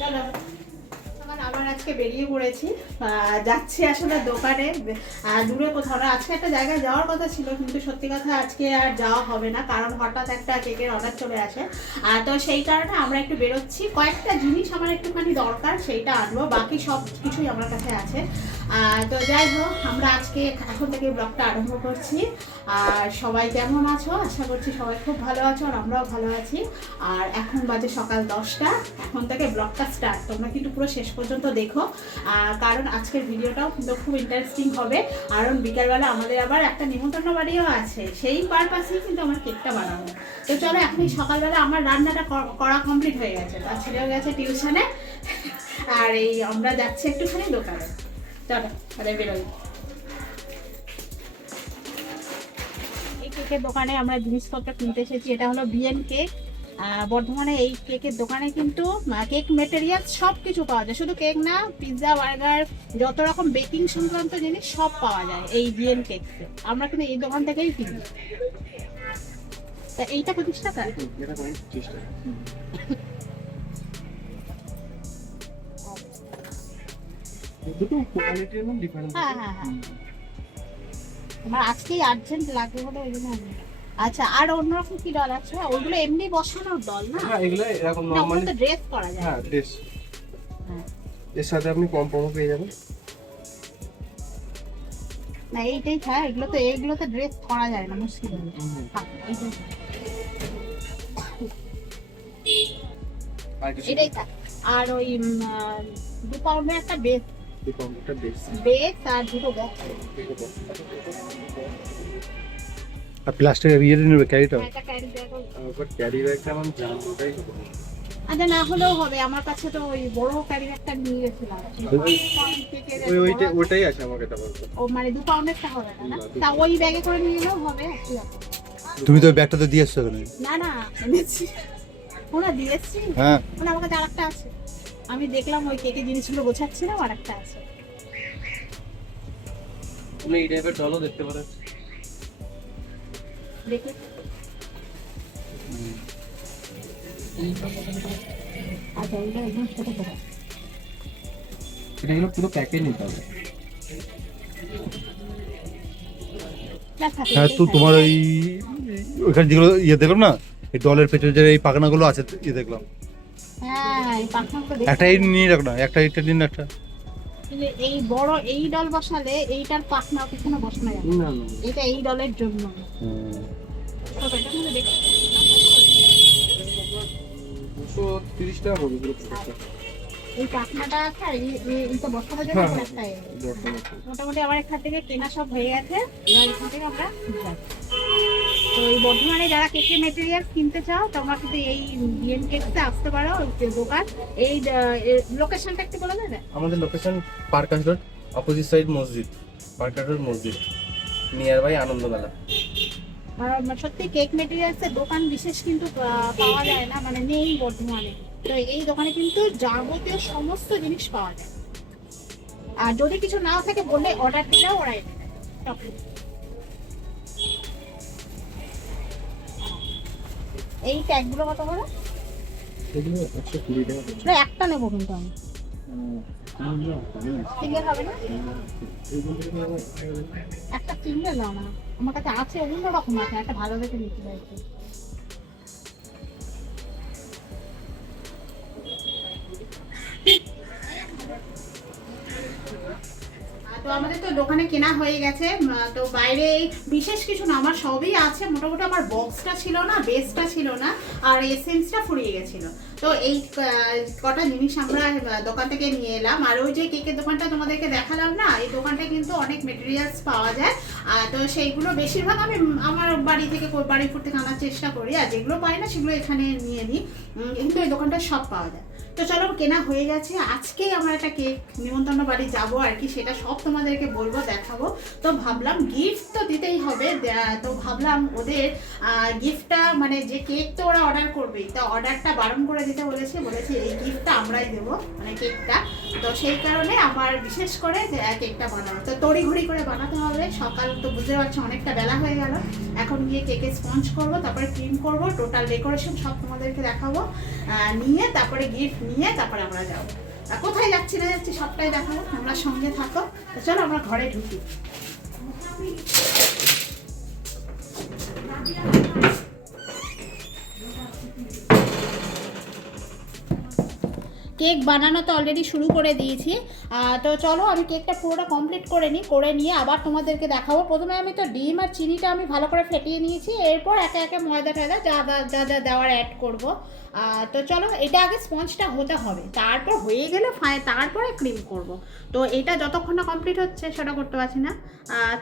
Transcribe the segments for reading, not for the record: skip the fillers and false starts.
চলো আবার আজকে বেরিয়ে পড়েছি, যাচ্ছি আসলে দোকানে, দূরে কোথাও না। আজকে একটা জায়গায় যাওয়ার কথা ছিল, কিন্তু সত্যি কথা আজকে আর যাওয়া হবে না, কারণ হঠাৎ একটা কেকের অর্ডার চলে আসে। তো সেই কারণে আমরা একটু বেরোচ্ছি। কয়েকটা জিনিস আমার একটুখানি দরকার, সেইটা আনবো, বাকি সব কিছুই আমার কাছে আছে। তো যাই হোক, আমরা আজকে এখন থেকে ব্লগটা আরম্ভ করছি। আর সবাই কেমন আছো? আশা করছি সবাই খুব ভালো আছো, আর আমরাও ভালো আছি। আর এখন বাজে সকাল 10টা। এখন থেকে ব্লগটা স্টার্ট, তোমরা কিন্তু পুরো শেষ পর্যন্ত দেখো, কারণ আজকের ভিডিওটাও কিন্তু খুব ইন্টারেস্টিং হবে। কারণ বিকালবেলা আমাদের আবার একটা নিমন্ত্রণ বাড়িও আছে, সেই পারপাসেই কিন্তু আমার কেকটা বানাবো। তো চলো, এখন সকালবেলা আমার রান্নাটা করা কমপ্লিট হয়ে গেছে, তার ছেলেও গেছে টিউশনে, আর এই আমরা যাচ্ছি একটুখানি দোকানে। চলো তাহলে বেরোই। এই কেকের দোকানে আমরা জিনিসপত্র কিনতে এসেছি। এটা হলো বিএন কেক। বর্ধমানে এই কেকের দোকানে কিন্তু কেক মেটেরিয়াল সব কিছু পাওয়া যায়, শুধু কেক না, পিৎজা, বার্গার, যত রকম বেকিং সংক্রান্ত জিনিস সব পাওয়া যায় এই বিএন কেকসে। আমরা কিন্তু এই দোকান থেকেই কিনি। তা এইটা 25 টাকা। হ্যাঁ হ্যাঁ হ্যাঁ, আমার আজকেই আর্জেন্ট লাগবে বলে ওই জন্য। আচ্ছা, আর অন্যরকম কি ডল আছে? ওইগুলো এমনি বসানোর ডল না? হ্যাঁ, এগুলো এরকম না, নরমালি ওগুলো তো ড্রেস করা যায়। হ্যাঁ ড্রেস। হ্যাঁ। এর সাথে আপনি পমপমও পেয়ে যাবেন। না এইটাই খায়, এগুলো তো ড্রেস করা যায় না, মুশকিল হয়ে যায়। থাক, এইটাই থাক। আর কিছু এটাই থাক। আর ওই 2 পাউন্ডের একটা বেস পমপমটা বেশ আর দুটো বক্স। আর প্লাস্টিকের ইয়ে নেবে ক্যারিটা। একটা ক্যারি ব্যাগ। বাট ক্যারি ব্যাগটা আমার জানা ওটাই হবে। আচ্ছা, না হলেও হবে, আমার কাছে তো ওই বড় ক্যারি ব্যাগটা নিয়ে গেছিলাম। ওইটাই আছে আমার কাছে বলতে। ও মানে 2 পাউন্ডেরটা হবে না? তা ওই ব্যাগে করে নিয়ে গেলেও হবে। তুমি তো ব্যাগটা তো দিয়ে এসছো ওখানে। না না, এনেছি। ওরা দিয়েছি। হ্যাঁ, মানে আমার কাছে আরেকটা আছে। আমি দেখলাম ওই কেকের জিনিসগুলো গোছাচ্ছিলাম, আরেকটা আছে। তুমি এই টাইপের ডলও দেখতে পারেন। দেখি। আচ্ছা, এটা একদম ছোট করে। এটা হলো পুরো প্যাকেজ নিতে হবে। হ্যাঁ, তো তোমার ওই ওইখানে যেগুলো ইয়ে দেখলাম না, এই ডলের পেছনে যে এই পাখনাগুলো আছে ইয়ে দেখলাম। হ্যাঁ, এই পাখনাগুলো একটা এই নিয়ে রাখ না, একটা এইটা নিন একটা। কিন্তু এই বড় এই ডল বসালে এইটার পাখনা পিছনে বসানো যাবে না না, এটা এই ডলের জন্য। ছোট, এটা কিন্তু দেখতে 230 টাকা পড়বে পুরো প্যাকেজটা। এই পাখনাটা আছে, আর এইটা বসানো যাবে হ্যাঁ, একটা। দরকার। মোটামুটি আমার এখান থেকে কেনা সব হয়ে গেছে, এবার এখান থেকে আমরা যাচ্ছি। তো এই বর্ধমানে যারা কেকের মেটেরিয়াল কিনতে চাও, তোমরা কিন্তু এই বিএন কেকসে আসতে পারো, এই দোকান। এই লোকেশনটা একটু বলে দেবে? আমাদের location parkas road, opposite side মসজিদ, পার্কাস রোড মসজিদ, নিয়ার বাই আনন্দ মেলা। আর সত্যি কেক মেটেরিয়ালসের দোকান বিশেষ কিন্তু পাওয়া যায় না, মানে নেই বর্ধমানে। তো এই দোকানে কিন্তু যাবতীয় সমস্ত জিনিস পাওয়া যায়। আর যদি কিছু নাও থাকে বললে অর্ডার দিলেও ওরা এনে দেয়। এই ট্যাগগুলো কত করে? এগুলো 120 টাকা পড়বে। না, একটা নেবো কিন্তু আমি। সিঙ্গেল হবে না? একটা সিঙ্গেল দাও না, আমার কাছে আছে, অন্য রকম আছে, একটা ভালো দেখে নিতে চাইছি। তো আমাদের তো দোকানে কেনা হয়ে গেছে। তো বাইরে বিশেষ কিছু না, আমার সবই আছে মোটামুটি। আমার বক্সটা ছিল না, বেসটা ছিল না, আর এসেন্সটা ফুরিয়ে গেছিল। তো এই কটা জিনিস আমরা দোকান থেকে নিয়ে এলাম। আর ওই যে কেকের দোকানটা তোমাদেরকে দেখালাম না, এই দোকানটা কিন্তু অনেক মেটেরিয়ালস পাওয়া যায়। তো সেইগুলো বেশিরভাগ আমি আমার বাড়িপুর থেকে আনার চেষ্টা করি, আর যেগুলো পাই না সেগুলো এখানে নিয়ে নিই। কিন্তু এই দোকানটা সব পাওয়া যায়। তো চলো, কেনা হয়ে গেছে। আজকেই আমরা একটা কেক নিমন্ত্রণ বাড়ি যাবো আর কি, সেটা সব তোমাদেরকে বলবো, দেখাবো। তো ভাবলাম গিফট তো দিতেই হবে, তো ভাবলাম ওদের গিফটটা মানে যে কেক তো ওরা অর্ডার করবেই, তো অর্ডারটা বারণ করে দিতে বলেছে এই গিফটটা আমরাই দেবো, মানে কেকটা। তো সেই কারণে আমার বিশেষ করে কেকটা বানানো, তো তড়িঘড়ি করে বানাতে হবে। সকাল তো বুঝতে পারছো অনেকটা বেলা হয়ে গেল, এখন গিয়ে কেকে স্পঞ্জ করব, তারপরে ক্রিম করব, টোটাল ডেকোরেশন সব তোমাদেরকে দেখাবো, নিয়ে তারপরে গিফট নিয়ে তারপরে আমরা যাবো। আর কোথায় যাচ্ছি না যাচ্ছি সবটাই দেখাবো, তোমরা সঙ্গে থাকো। তো চলো আমরা ঘরে ঢুকি। কেক বানানো তো অলরেডি শুরু করে দিয়েছি, তো চলো আমি কেকটা পুরোটা কমপ্লিট করে নিই, করে নিয়ে আবার তোমাদেরকে দেখাবো। প্রথমে আমি তো ডিম আর চিনিটা আমি ভালো করে ফেটিয়ে নিয়েছি, এরপর একে একে ময়দা টয়দা যা যা দেওয়ার অ্যাড করব। তো চলো এটা আগে স্পঞ্জটা হতে হবে, তারপর হয়ে গেলে তারপরে ক্রিম করব। তো এটা যতক্ষণ না কমপ্লিট হচ্ছে সেটা করতে পারছি না।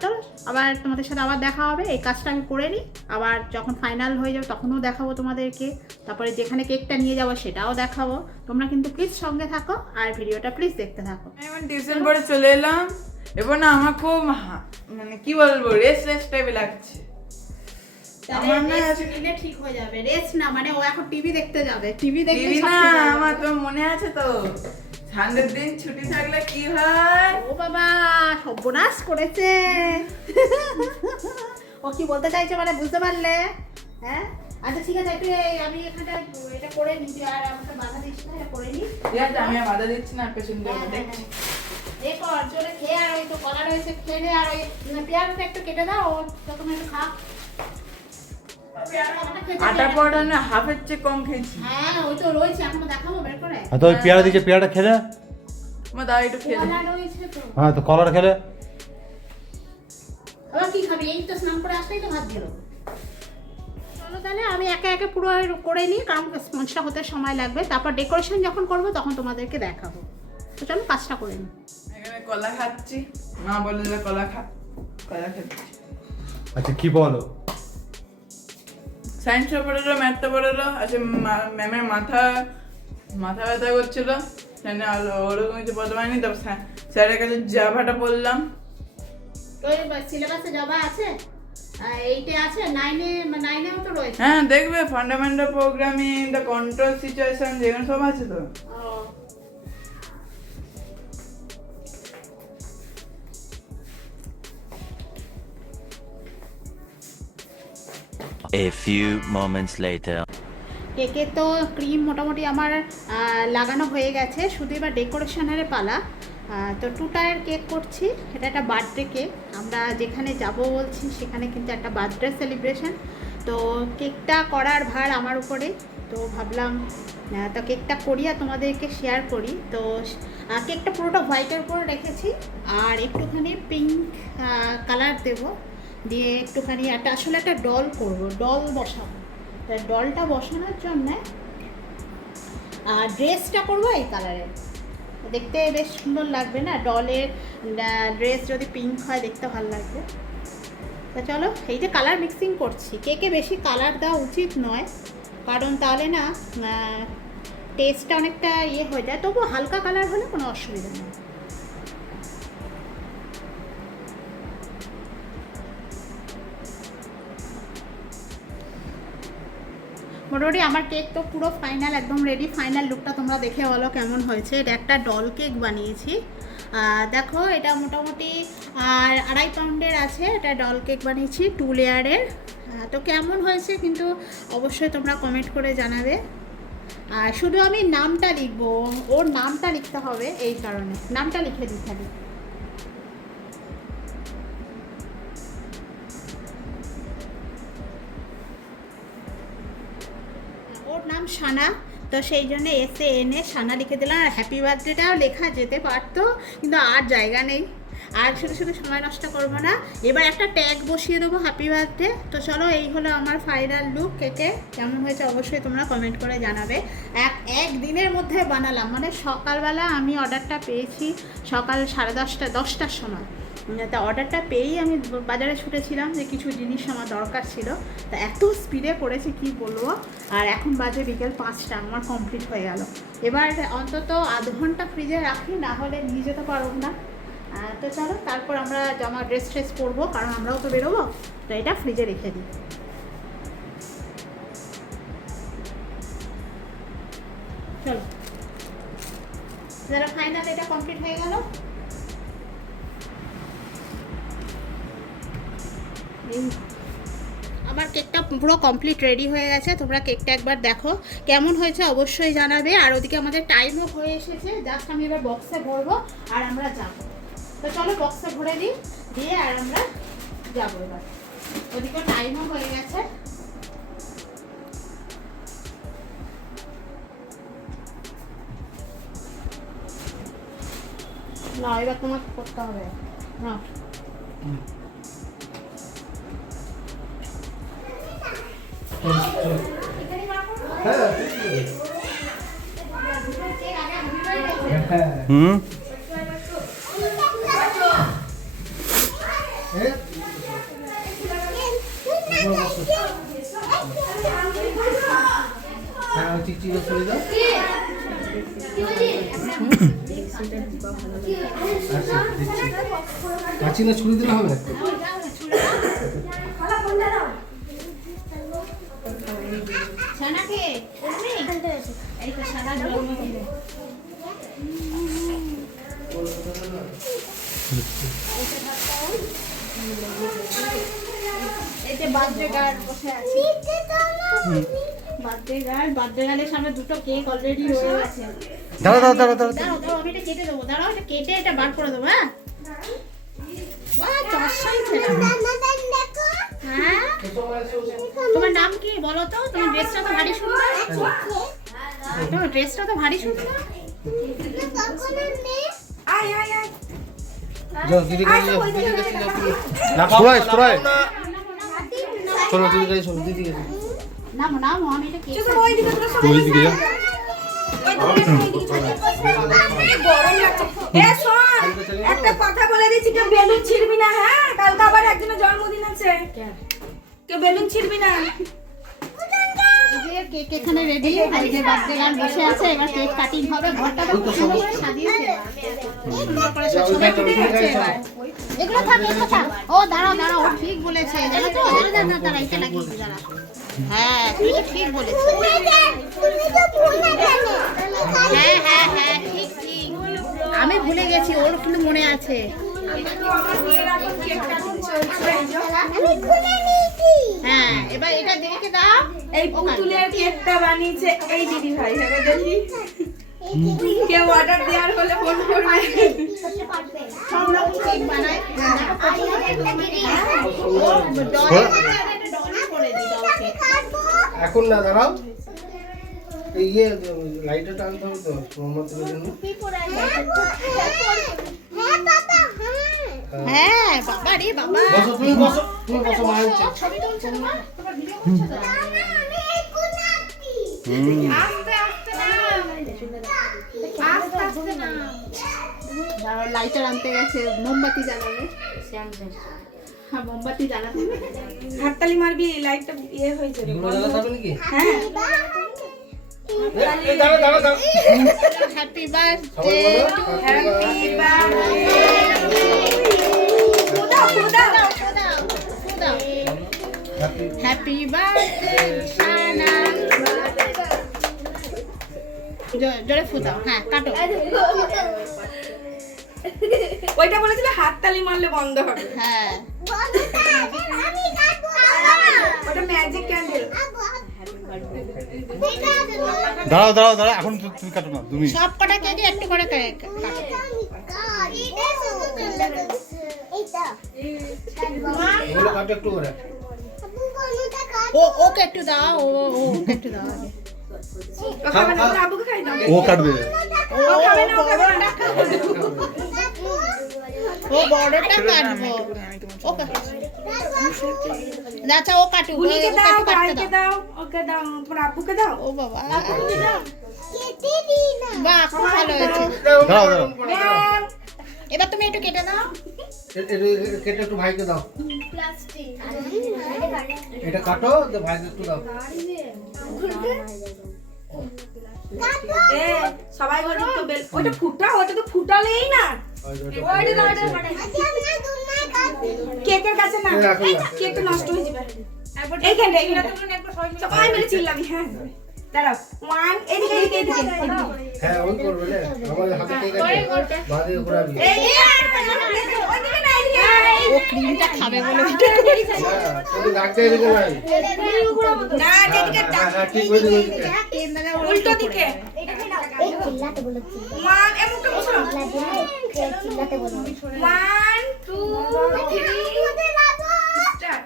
চলো আবার তোমাদের সাথে আবার দেখা হবে, এই কাজটা আমি করে নিই, আবার যখন ফাইনাল হয়ে যাবে তখনও দেখাবো তোমাদেরকে। তারপরে যেখানে কেকটা নিয়ে যাবো সেটাও দেখাবো। তোমরা কিন্তু প্লিজ সঙ্গে থাকো আর ভিডিওটা প্লিজ দেখতে থাকো। আমি টিউশন পড়ে চলে এলাম, এবার না আমার খুব মানে কি বলবো রেস্টলেস টাইপের লাগছে। আমার না নিলে ঠিক হয়ে যাবে, রেস্ট না মানে ও এখন টিভি দেখতে যাবে, টিভি দেখতে টিভি না, আমার তো মনে আছে তো ঠান্ডার দিন ছুটি থাকলে কি হয়। ও বাবা সর্বনাশ করেছে। ও কি বলতে চাইছে মানে বুঝতে পারলে? হ্যাঁ আচ্ছা ঠিক আছে, একটু আমি এখানটা এটা করে নিচ্ছি, আর আমাকে বাধা দিচ্ছি না, এটা করে নিই। ঠিক আছে, আমি আর বাধা দিচ্ছি না, পেছন দিয়ে দেখছি। এরপর জোরে খেয়ে, আর ওই তো কলা রয়েছে খেলে, আর ওই পেঁয়াজটা একটু কেটে দাও, ও তখন একটু খা। আটা পড়া না হাফের চেয়ে কম খেয়েছি। হ্যাঁ ওই তো রয়েছে, এখনো দেখাবো বের করে। আর তো ওই পেয়ারা দিয়েছে, পেয়ারাটা খেলে। আমার দাদা একটু খেয়ে কলা রয়েছে তো। হ্যাঁ তো কলাটা খেলে। আবার কি খাবি? এই তো স্নান করে আসলেই তো ভাত দিল। চলো তাহলে আমি একে একে পুরো করে নিই, কারণ স্পঞ্জটা হতে সময় লাগবে, তারপর ডেকোরেশন যখন করবো তখন তোমাদেরকে দেখাবো। তো চলো কাজটা করে নিই। এখানে কলা খাচ্ছি, মা বলে যে কলা খা, কলা খাচ্ছি। আচ্ছা কি বলো? সায়েন্সটা পড়েলো, ম্যাথটা পড়েলো, আচ্ছা ম্যামের মাথা ব্যথা করছিল, ওরকম কিছু বলতে পারিনি। তারপর স্যারের কাছে জাভাটা পড়লাম। ওই সিলেবাসে যাবা আছে, এইটে আছে, নাইনেও তো রয়েছে। হ্যাঁ দেখবে fundamental programming, the control situation, যেখানে সব আছে তো। A few moments later. কেকে তো ক্রিম মোটামুটি আমার লাগানো হয়ে গেছে, শুধু এবার ডেকোরেশনের পালা। তো 2 টায়ার কেক করছি, এটা একটা বার্থডে কেক। আমরা যেখানে যাব বলছি সেখানে কিন্তু একটা বার্থডে সেলিব্রেশন, তো কেকটা করার ভার আমার উপরে। তো ভাবলাম তো কেকটা করি আর তোমাদেরকে শেয়ার করি। তো কেকটা পুরোটা হোয়াইটের উপর রেখেছি, আর একটুখানি পিঙ্ক কালার দেব, দিয়ে একটুখানি আসলে একটা ডল করব, ডল বসাবো। তাই ডলটা বসানোর জন্যে ড্রেসটা করবো এই কালারের, দেখতে বেশ সুন্দর লাগবে না? ডলের ড্রেস যদি পিঙ্ক হয় দেখতে ভালো লাগবে। তো চলো এই যে কালার মিক্সিং করছি, কেকে বেশি কালার দেওয়া উচিত নয়, কারণ তাহলে না টেস্টটা অনেকটা হয়ে যায়, তবু হালকা কালার হলে কোনো অসুবিধা নেই। মোটামুটি আমার কেক তো পুরো ফাইনাল, একদম রেডি। ফাইনাল লুকটা তোমরা দেখে বলো কেমন হয়েছে। এটা একটা ডল কেক বানিয়েছি, দেখো এটা মোটামুটি 2.5 পাউন্ডের আছে। এটা ডল কেক বানিয়েছি 2 লেয়ারের। তো কেমন হয়েছে কিন্তু অবশ্যই তোমরা কমেন্ট করে জানাবে। আর শুধু আমি নামটা লিখবো, ওর নামটা লিখতে হবে, এই কারণে নামটা লিখে দিই খালি। ওর নাম সানা, তো সেই জন্য SANA সানা লিখে দিলাম। আর হ্যাপি বার্থডেটাও লেখা যেতে পারতো, কিন্তু আর জায়গা নেই, আর শুধু সময় নষ্ট করব না। এবার একটা ট্যাগ বসিয়ে দেবো হ্যাপি বার্থডে। তো চলো এই হলো আমার ফাইনাল লুক। কেকে কেমন হয়েছে অবশ্যই তোমরা কমেন্ট করে জানাবে। এক দিনের মধ্যে বানালাম, মানে সকালবেলা আমি অর্ডারটা পেয়েছি সকাল 10:30টার সময়। তা অর্ডারটা পেয়েই আমি বাজারে ছুটেছিলাম, যে কিছু জিনিস আমার দরকার ছিল, তা এত স্পিডে করেছি কি বলবো। আর এখন বাজে বিকেল 5টা, আমার কমপ্লিট হয়ে গেল। এবার অন্তত আধ ঘন্টা ফ্রিজে রাখি, না হলে নিয়ে যেতে পারব না। তো চলো তারপর আমরা জামা ড্রেস পরবো, কারণ আমরাও তো বেরোবো, তো এটা ফ্রিজে রেখে দিই। চলো যারা ফাইনাল এটা কমপ্লিট হয়ে গেল। আমার কেকটা পুরো কমপ্লিট রেডি হয়ে গেছে। তোমরা কেকটা একবার দেখো কেমন হয়েছে অবশ্যই জানাবে। আর ওদিকে আমাদের টাইমও হয়ে এসেছে, জাস্ট আমি এবার বক্সে ভরবো আর আমরা যাবো। তো চলো বক্সে ভরে দিই, দিয়ে আর আমরা যাবো এবার। ওদিকে টাইমও হয়ে গেছে। না এবার তোমাকে করতে হবে না। হুম কাছি না ছুরি দিলে হবে? ছানাকে এই তো সারা জন্মদিন এই যে বার্থডে গার্ড বসে আছে। বার্থডে গার্ডের সামনে দুটো কেক অলরেডি হয়ে গেছে। দাঁড়া দাঁড়া দাঁড়া দাঁড়া দাঁড়াও দাঁড়াও, আমি এটা কেটে দেবো। দাঁড়াও, এটা কেটে এটা বার করে দেবো। হ্যাঁ চশমাই ছিল। হ্যাঁ তোমার নাম কি বলো তো? তোমার ড্রেসটা তো ভারী সুন্দর। তোমার ড্রেসটা তো ভারী সুন্দর। যাও দিদি কাছে যাও, দিদি কাছে যাও। না সরাই সরাই শোনো দিদি কাছে শোনো, দিদি কাছে। নামো নামো, আমি এটা কেটে তুই দিকে যা একটা কথা বলে দিচ্ছি, কেউ বেলুন ছিড়বি না। হ্যাঁ কালকে আবার একজনের জন্মদিন আছে, কেউ বেলুন ছিড়বি না। কেক এখানে রেডি। আর এই যে বার্থডে গার্ল বসে আছে, এবার কেক কাটিং হবে। ঘরটা তো সুন্দর করে সাজিয়েছে, সুন্দর করে সাজিয়ে দিয়েছে এবার। এগুলো থাক, এগুলো থাক। ও দাঁড়াও দাঁড়াও, ও ঠিক বলেছে জানো তো। দাঁড়া এটা লাগিয়ে দিই, দাঁড়া। হ্যাঁ তুই তো ঠিক বলেছিস। হ্যাঁ হ্যাঁ হ্যাঁ ঠিক ঠিক, আমি ভুলে গেছি, ওর কিন্তু মনে আছে। হ্যাঁ এবার এটা দিদিকে দাও। এই পুতুলের কেকটা বানিয়েছে এই দিদি ভাই। হবে দেখি কেউ অর্ডার দেওয়ার হলে ফোন করবে। সব রকম কেক বানায়। এখন না দাঁড়াও, এই লাইটটা টানতে হবে তো মোমবাতির জন্য। হ্যাঁ বাবা রে বাবা, বসো তুমি, বসো তুমি, বসো মা হচ্ছে। ছবি তুলছো তোমার, তোমার ভিডিও করছো তো। আস্তে আস্তে না, আস্তে আস্তে না। দাঁড়াও, লাইটার আনতে গেছে, মোমবাতি জ্বালাবে। হ্যাঁ মোমবাতি জ্বালাতে হবে। হাততালি মারবি, লাইটটা ইয়ে হয়ে যাবে। এগুলো জ্বালাতে হবে নাকি? হ্যাঁ এই দাঁড়া দাঁড়া দাঁড়া। হ্যাপি সবাই বার্থডে বলো, to happy birthday. Happy birthday Shana. জোরে ফুদাও। হ্যাঁ কাটো। ওইটা বলেছিল হাততালি মারলে বন্ধ হবে। হ্যাঁ ওটা ম্যাজিক ক্যান্ডেল। দাঁড়াও দাঁড়াও দাঁড়াও, এখন তুমি কাটো না তুমি। সব কটা কেটে একটু করে কাটো। এগুলো কাটো একটু করে। ও ওকে একটু দাও, ওকে একটু দাও আগে। ও খাবে না, ওর আব্বুকে খাই দাও। ও কাটবে। ও খাবে না, ও খাবে না। ও বড়টা কাটবো। ওকে আচ্ছা ও কাটু। বুনিকে ওকে দাও, একটু কাটতে ভাইকে দাও। দাও, ওকে দাও, তোমার আব্বুকে দাও। ও বাবা বাহ খুব ভালো হয়েছে। দাঁড়াও দাঁড়াও ম্যাম, এবার তুমি একটু কেটে দাও। কেটে একটু ভাইকে দাও। এটা কাটো, ভাইকে একটু দাও। এ সবাই বলছে তো বেল, ওটা ফুটা, ওটা তো ফুটালেই না। ওইটা দাও, ওইটা ফাটাই। কেকের কাছে না, কেকটা নষ্ট হয়ে যাবে। এইখানটা সবাই মিলে চিল্লাবি। হ্যাঁ দাঁড়াও 1 এদিকে এদিকে এদিকে হ্যাঁ ওই করবে না আমাদের হাতে ঠিক আছে বাদে ঘোরাবি এই ওইদিকে না এদিকে ও ক্রিমটা খাবে বলে তুমি ডাকতে এদিকে নাই না এদিকে হ্যাঁ ঠিক করে দিবি উল্টো দিকে এই চিল্লাতে বলেছি 1 এমনটা বসো চিল্লাতে বলেছি 1 2 3 স্টার্ট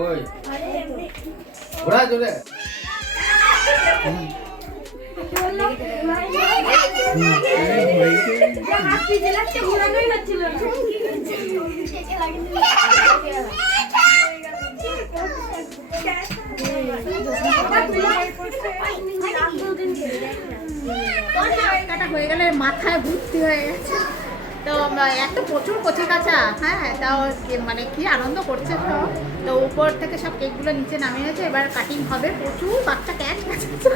ওই ঘোরা জোরে হাতি জেলাতে ঘোরানোই হচ্ছিল না কাটা হয়ে গেলে মাথায় ভর্তি হয়ে গেছে তো একটা প্রচুর কচি কাঁচা হ্যাঁ তাও মানে কি আনন্দ করছে সব তো উপর থেকে সব কেকগুলো নিচে নামিয়েছে এবার কাটিং হবে প্রচুর বাচ্চা ক্যাচ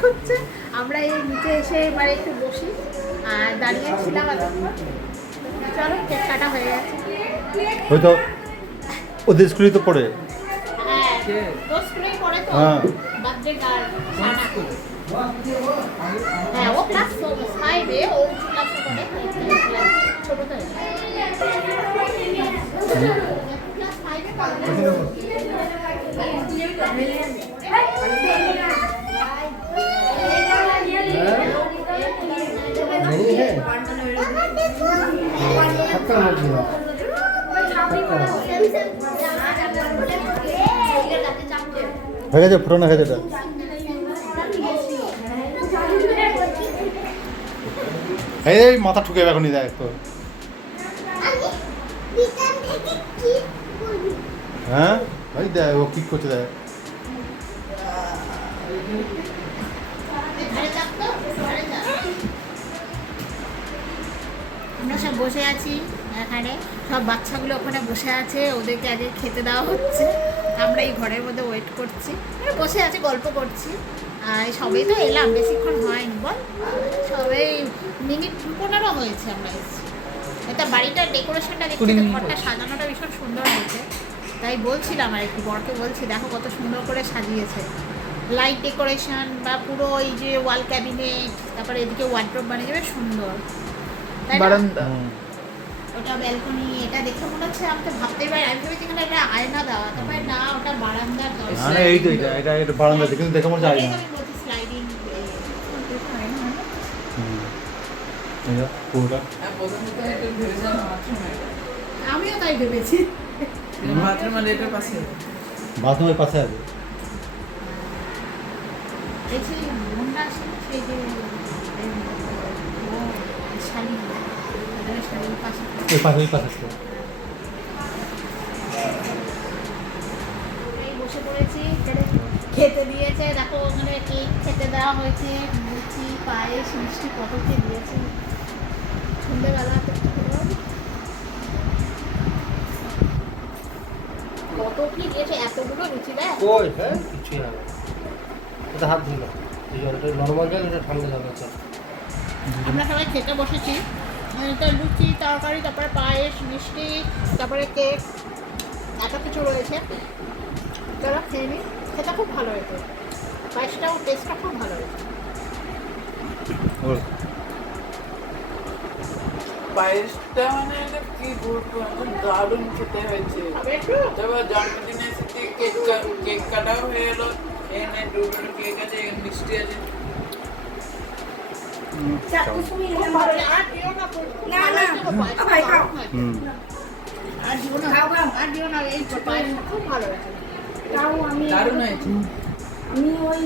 করছে আমরা এই নিচে এসে এবার একটু বসি আর দাঁড়িয়েছিলাম এতক্ষণ চলো কেক কাটা হয়ে গেছে হয়তো ওদের স্কুলে তো পড়ে হ্যাঁ তো স্কুলেই পড়ে তো হ্যাঁ। বার্থডে গার্ল হ্যাঁ ও ক্লাস 5 এ ও ক্লাসে পড়ে ছোট তো ক্লাস 5 এ नहीं है खत्म हो गया হয়ে গেছে পুরোনো হয়ে গেছে এই মাথা ঠুকে এখনই দেখ তো হ্যাঁ ভাই দেখ ও কি করছে দেখ আমরা সব বসে আছি এখানে সব বাচ্চাগুলো ওখানে বসে আছে ওদেরকে আগে খেতে দেওয়া হচ্ছে আমরা এই ঘরের মধ্যে ওয়েট করছি বসে আছি গল্প করছি আর সবাই তো এলাম বেশিক্ষণ হয়নি বল সবাই মিনিট 15 হয়েছে আমরা এসেছি এটা বাড়িটার ডেকোরেশনটা দেখছি তো ঘরটা সাজানোটা ভীষণ সুন্দর হয়েছে তাই বলছিলাম আর কি বরকে বলছি দেখো কত সুন্দর করে সাজিয়েছে লাইট ডেকোরেশন বা পুরো এই যে ওয়াল ক্যাবিনেট তারপরে এদিকে ওয়ার্ড্রোব বানিয়ে যাবে সুন্দর তাই না? বারান্দা ওটা ব্যালকনি এটা দেখে মনে হচ্ছে আমি তো ভাবতেই পারি আমি ভেবেছি এখানে একটা আয়না দেওয়া তারপরে না ওটা বারান্দার না না এই তো এটা বারান্দা কিন্তু দেখে মনে যায় না স্লাইডিং পুরোটা প্রথমে তো একটু ভেবেছিলাম আমিও তাই ভেবেছি বাথরুম আর এটার পাশে বাথরুমের পাশে আছে এই যে মনটা আছে না, সেই যে শাড়ি শাড়ির পাশে ওই পাশেই পাশে আছে এই বসে পড়েছি খেতে দিয়েছে দেখো ওখানে কেক খেতে দেওয়া হয়েছে লুচি পায়েস মিষ্টি কত কি দিয়েছে সন্ধ্যেবেলা কত কি দিয়েছে এতগুলো লুচি দেয় कोई है कुछ नहीं এটা হাত ধুলো এই জলটা নরমাল জল এটা ঠান্ডা জল আছে আমরা সবাই খেতে বসেছি এটা লুচি তরকারি তারপরে পায়েস মিষ্টি তারপরে কেক এত কিছু রয়েছে তারা খেয়ে নিই খেতে খুব ভালো হয়েছে পায়েসটাও টেস্টটা খুব ভালো হয়েছে পায়েসটা মানে এটা কি বলবো একদম দারুণ খেতে হয়েছে তারপর জন্মদিনে এসেছি কেক কাটাও হয়ে এলো এখানে দুটো কেক আছে এখানে মিষ্টি আছে চাকু সুমি খুব ভালো হয়েছে। আর দিও না না ভাই খাও আর দিও না খাও খাও আর দিও না এই পায়েসটা খুব ভালো হয়েছে তাও আমি দারুণ হয়েছে আমি ওই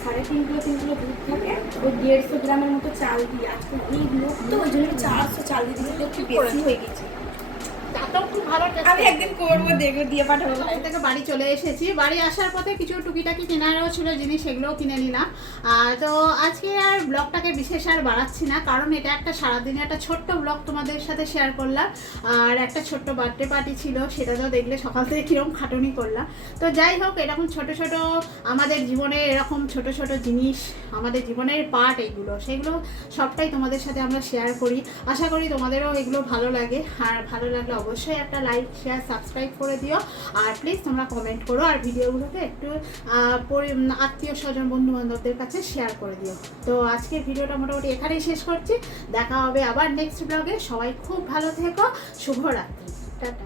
3.5 কিলো দুধ থাকে ওই 150 গ্রামের মতো চাল দিই আজকে অনেক লোক তো ওই জন্য 400 চাল দিয়ে দিতে একটু বেশি হয়ে গেছে তাতেও খুব ভালো টেস্ট আমি একদিন করবো দেখবো দিয়ে পাঠাবো বাড়ি থেকে বাড়ি চলে এসেছি বাড়ি আসার পথে কিছু টুকিটাকি কেনারও ছিল জিনিস সেগুলোও কিনে নিলাম তো আজকে আর ব্লগটাকে বিশেষ আর বাড়াচ্ছি না কারণ এটা একটা সারাদিনে একটা ছোট্ট ব্লগ তোমাদের সাথে শেয়ার করলাম আর একটা ছোট্ট বার্থডে পার্টি ছিল সেটাতেও দেখলে সকাল থেকে কীরকম খাটুনি করলাম তো যাই হোক এরকম ছোট ছোট আমাদের জীবনে এরকম ছোট ছোট জিনিস আমাদের জীবনের পার্ট এইগুলো সেগুলো সবটাই তোমাদের সাথে আমরা শেয়ার করি আশা করি তোমাদেরও এগুলো ভালো লাগে আর ভালো লাগলে অবশ্যই একটা লাইক শেয়ার সাবস্ক্রাইব করে দিও। আর প্লিজ তোমরা কমেন্ট করো, আর ভিডিওগুলোকে একটু আত্মীয় স্বজন বন্ধু বান্ধবদের কাছে শেয়ার করে দিও। তো আজকের ভিডিওটা মোটামুটি এখানেই শেষ করছি, দেখা হবে আবার নেক্সট ব্লগে। সবাই খুব ভালো থেকো, শুভরাত্রি, টাটা।